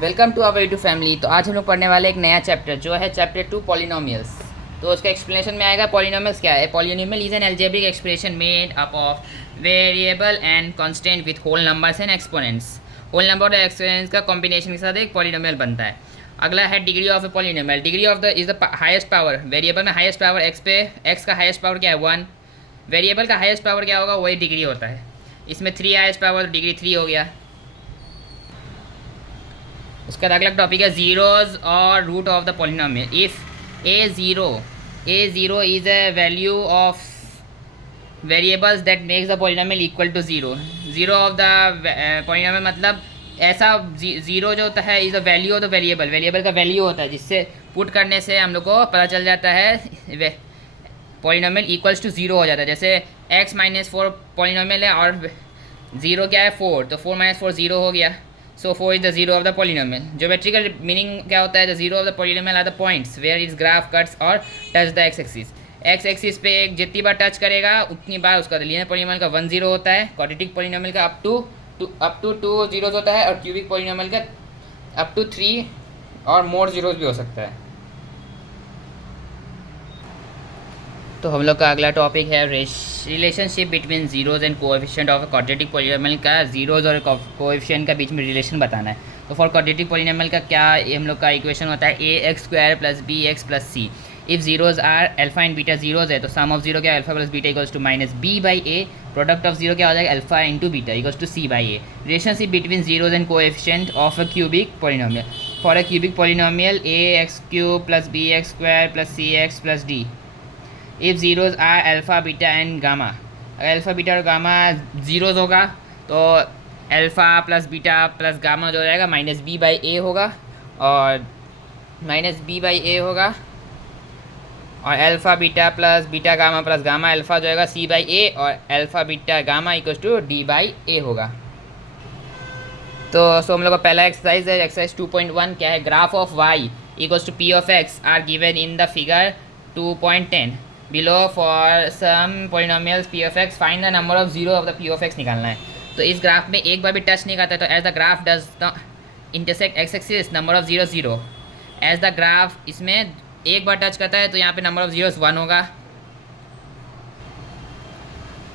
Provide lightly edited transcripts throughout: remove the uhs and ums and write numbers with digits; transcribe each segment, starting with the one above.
Welcome to our YouTube family. तो आज हम लोग पढ़ने वाले एक नया चैप्टर जो है चैप्टर 2 पॉलिनोमियल्स। तो उसका एक्सप्लेनेशन में आएगा पॉलिनोमियल्स क्या है। Polynomial is an algebraic expression made up of variable and constant with whole numbers and exponents. Whole number और एक्सपोनेंट्स का कॉम्बिनेशन के साथ एक पॉलिनोमियल बनता है। अगला है degree of a polynomial. Degree of the is the highest power. Variable में हाईएस्ट पावर एक्स पे, एक्स का हाईएस्ट पावर क्या है 1। वेरिएबल का हाईएस्ट पावर क्या होगा, वही डिग्री होता है। इसमें 3 हाईएस्ट पावर, तो डिग्री 3 हो गया। उसका अगला टॉपिक है जीरोज और root of the polynomial. If a zero is a value of variables that makes the polynomial equal to zero. Zero of the polynomial मतलब ऐसा ज़ीरो जो होता है is a value of the variable. Variable का value होता है जिससे put करने से हम लोग को पता चल जाता है पॉलिनोमियल इक्वल्स टू ज़ीरो हो जाता है। जैसे x-4 पॉलिनोमियल है और ज़ीरो क्या है 4, तो 4 - 4 ज़ीरो हो गया। So 4 is the zero of the polynomial. Geometrical meaning क्या होता है, the zero of the polynomial are the points where its graph cuts और touch the x axis. X axis पे एक जितनी बार टच करेगा उतनी बार उसका लीनियर पॉलिनोमियल का 1 0 होता है। क्वाड्रेटिक पॉलिनोमियल का अप टू 2 जीरोज होता है और क्यूबिक पॉलिनोमियल का अप टू 3 और मोर जीरोज भी हो सकता है। तो हम लोग का अगला टॉपिक है relationship between zeros and coefficient of quadratic polynomial का जीरोज़ और कोएफिशिएंट का बीच में रिलेशन बताना है। तो फॉर क्वाड्रेटिक पॉलिनोमियल का क्या हम लोग का इक्वेशन होता है, ax² + bx + c। If zeros are alpha and beta zeros है तो सम ऑफ जीरो क्या alpha + beta equals to -b/a। Product of zero क्या हो जाएगा alpha × beta equals to c/a। Relationship between zeros and coefficient of a cubic polynomial. For a cubic polynomial ax³ + bx² + cx + d। If zeros are alpha beta and gamma. अगर alpha beta और gamma zeros होगा तो alpha + beta + gamma जो हो जाएगा -b/a होगा और -b/a होगा। और alpha beta + beta gamma + gamma alpha जो होगा c/a और alpha beta gamma equals to d/a होगा। तो हम लोग का पहला एक्सरसाइज है एक्सरसाइज 2.1 क्या है, graph of y equals to p of x are given in the figure 2.10 below for some polynomials p of x find the number of zero of the p of x निकालना है। तो इस graph में एक बार भी touch नहीं करता है तो as the graph does the intersect x axis number of zero 0। As the graph इसमें एक बार टच करता है तो यहाँ पे नंबर ऑफ जीरोस 1 होगा।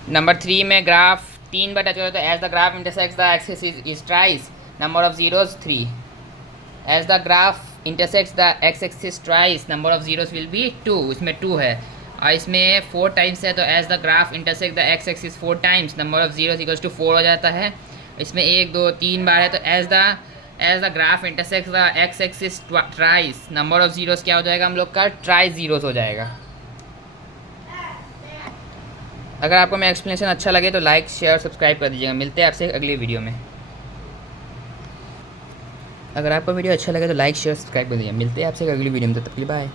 नंबर 3 में ग्राफ 3 बार टच करता है तो as the graph intersects the axis is thrice number of zeros 3। As the graph intersects the x axis thrice number of zeros will be 2। इसमें 2 है और इसमें 4 टाइम्स है तो as the graph intersect the x axis 4 times number of zeros equals to 4 हो जाता है। इसमें 1 2 3 बार है तो as the graph intersect the x axis thrice number of zeros क्या हो जाएगा हम लोग का ट्राइस जीरोस हो जाएगा। अगर आपको मेरा एक्सप्लेनेशन अच्छा लगे तो लाइक शेयर सब्सक्राइब कर दीजिएगा। मिलते हैं आपसे अगली वीडियो में। अगर आपको वीडियो अच्छा लगे तो लाइक शेयर सब्सक्राइब कर दीजिए। मिलते हैं आपसे अगली वीडियो में, तब तक के लिए बाय।